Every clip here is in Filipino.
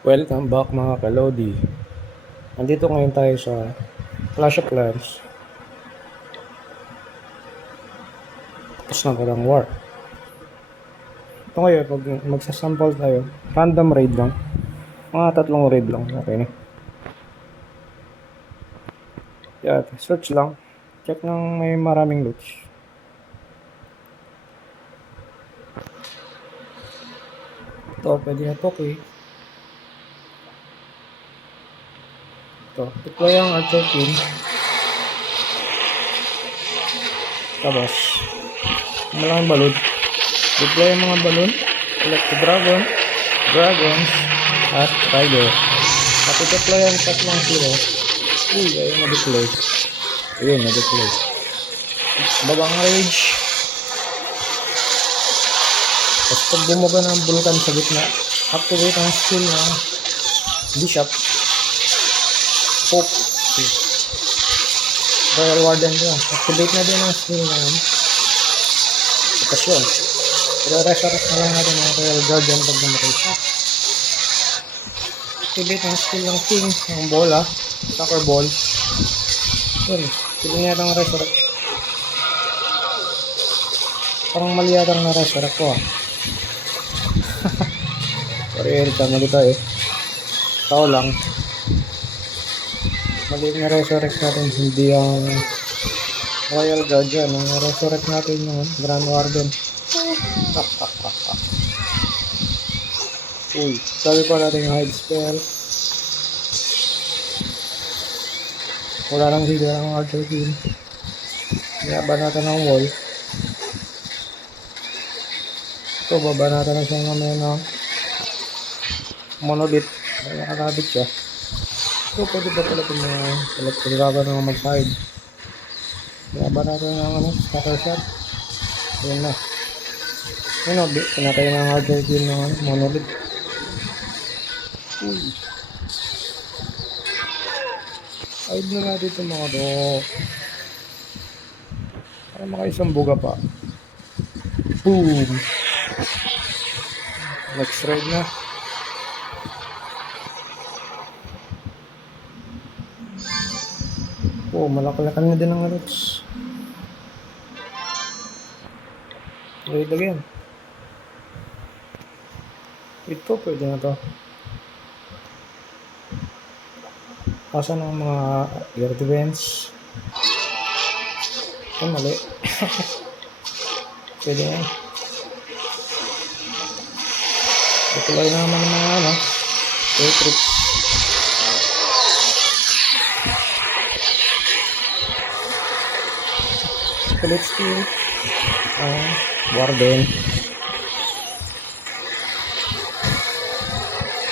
Welcome back mga kalodi. Nandito ngayon tayo sa Clash of Clans. Tapos na palang war. Ito ngayon, pag magsasample tayo, random raid lang. Mga 3 raid lang. Okay na. Yan, search lang. Check nang may maraming loot. Ito, pwede na to eh. Ito, deploy ang Archer Queen. Tapos, malaking balon. Deploy ang mga balon. Select the dragon, dragons, at rider. At i-deploy ang 3 hero. Uy, ayun na-deploy. Ayun, na-deploy. Babang rage. Tapos pag bumaba ng bulkan sa gitna, activate ang skill ng Bishop. Pope. Royal Warden ko. Activate na din ang skill ng Okasyon. Pero resurrect na lang natin ang Royal Guardian pag namatay siya. Activate ang skill ng King, ng bola, soccer ball. Yun, piling natin ang resurrect. Parang mali yata ang na-resurrect ko Sorry, Erika, mali tayo. Tao lang. Mali na resurrect natin, hindi ang Royal Guardian. Ang resurrect natin yung Grand Warden. Uy, sabi pa natin yung hide spell. Wala nang hila ang Archer Queen. Binabanatan ng wall. Ito, babanatan na siya naman ng monolith. Kaya nakakabit siya. So, pwede ba pala itong mga electric na mag-hide. Binabanatan ng scatter shot. Ayan na. Ayun o, pinatay na ang Archer Queen ng monolith. Uy. Hide na natin itong mga to. Para makaisang buga pa. Boom! Next raid na. Oh, malaki-lakan na din ang roots. Raid again. Ito, pwede na to. Asan ang mga air defense? Ay, mali. Pwede na. Ituloy na naman ng mga air troops. Let's kill Warden.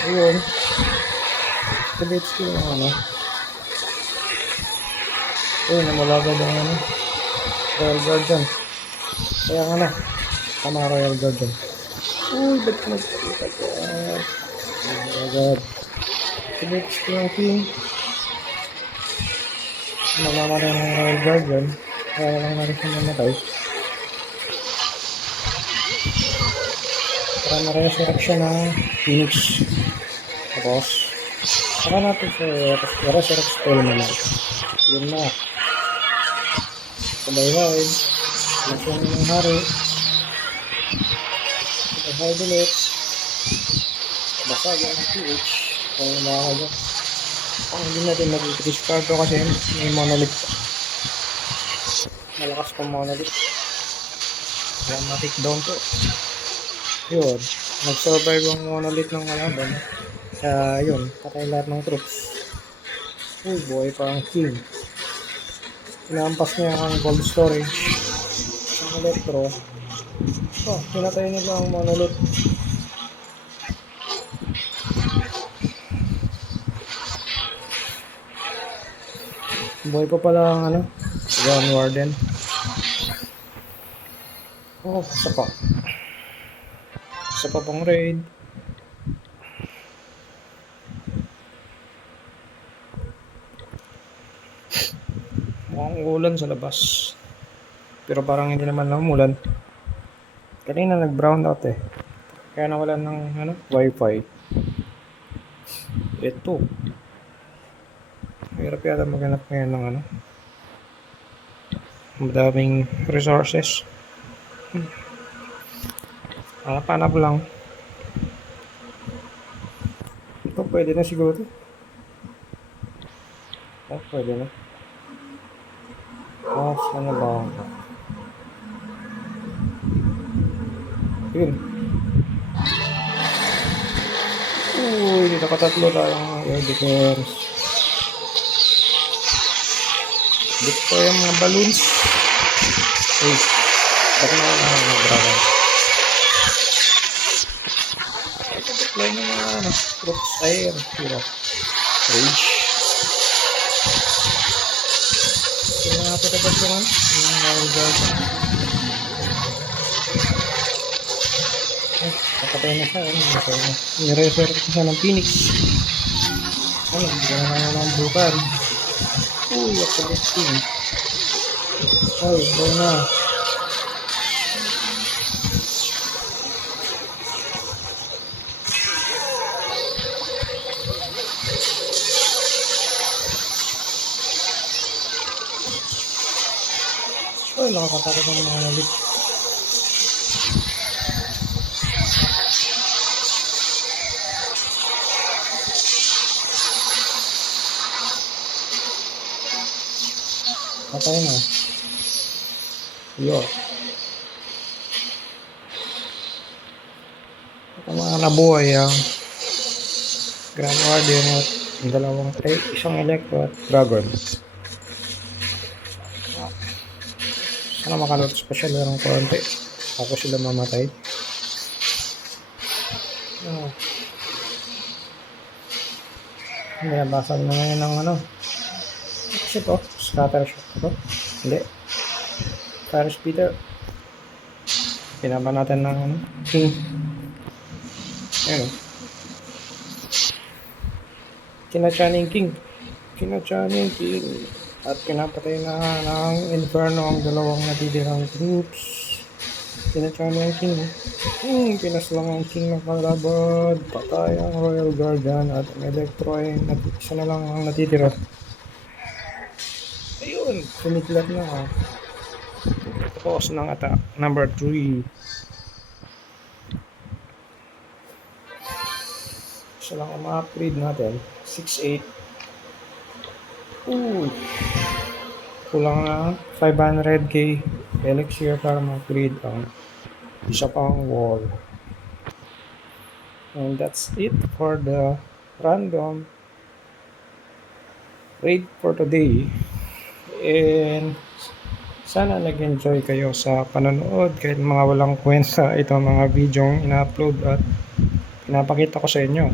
Ayun. Let's kill ng ayun, namulagad ang Royal Guardian. Kaya tama Royal Guardian. Uy, ba't ka nagpakita ko? Oh my god. Let's kill ng King. Namamatay ng Royal Guardian. Kaya lang natin siya mamatay. Para na-resurrect siya ng Phoenix. Tapos, saka natin siya resurrect spell na lang. Yun na. Sabay-sabay. Laksyon ng hari. Sabay-sabay ulit. Basag ang PH. Kaya nakakagak. Ang hindi natin mag-discard to kasi may monolith. Malakas pang monolith. Kaya ma-take down to. Yun. Nag-survive ang monolith ng kalaban. Kaya yun. Patay lahat ng troops. Uy, buhay pa ang King. Pinampas niya ang gold storage. Ang electro. Oh, pinatay nila ang monolith. Buhay pa pala ang Grand Warden. Oh, isa pa. Isa pa pang raid. Mukhang ulan sa labas. Pero parang hindi naman umulan. Kanina nag-brown out Kaya nawalan ng wifi. Ito. Hirap yata maghanap ngayon ng ano. Madaming resources. Hanap lang. Ito pwede na siguro. Pwede na. Saan na ba ako? Yun. Uy, nakatatlo tayong air defense. Dito yung mga balloons. Uy, ba't na mga dragon? Deploy ng mga troops air. Hirap. Rage. Yung mga patapad ko man. Yung wild guard. Nakatay na siya. Nireserve ko siya ng Phoenix. Hindi ka na ng bukan. Uy, ako this team. Ay, boy na. Ay, nakakatakot ng mga nalit. Patay na. Yo. Ito mga nabuhay ang Grand Warden at isang Electro at Dragon. Sana makalot special ng konti. Ako sila mamatay. Nabasag na ngayon ng ano. Kasi to, scatter shot to. Hindi. Paris Peter. Pinaba natin ng ano, King. Ayun. Kinachaning King. At pinapatay na ng Inferno ang dalawang natitirang troops. Kinachaning King. Pinaslang ang King ng kalaban. Patay ang Royal Guardian at ang Electro ay isa na lang ang natitira. Ayun, sumiklat na. Tapos ng attack number 3. Isa lang ang ma-upgrade natin. 6-8. Kulang na 500k elixir para ma-upgrade ang isa pang wall. And that's it for the random raid for today. And sana nag-enjoy kayo sa panonood kahit mga walang kwenta itong mga video ina-upload at pinapakita ko sa inyo.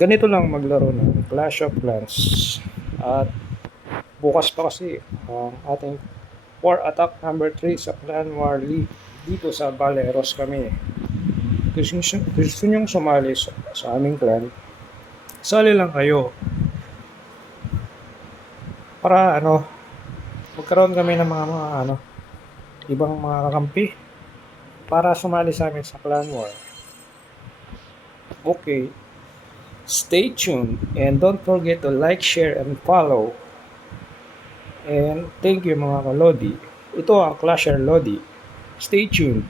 Ganito lang maglaro ng Clash of Clans. At bukas pa kasi ang ating war attack number 3 sa Clan War League dito sa Valeros kami. Gusto nyong sumali sa aming clan, sali lang kayo. Para magkaroon kami ng mga ibang mga kakampi para sumali sa amin sa Clan War. Okay. Stay tuned and don't forget to like, share, and follow. And thank you mga kalodi. Ito ang Clasher Lodi. Stay tuned.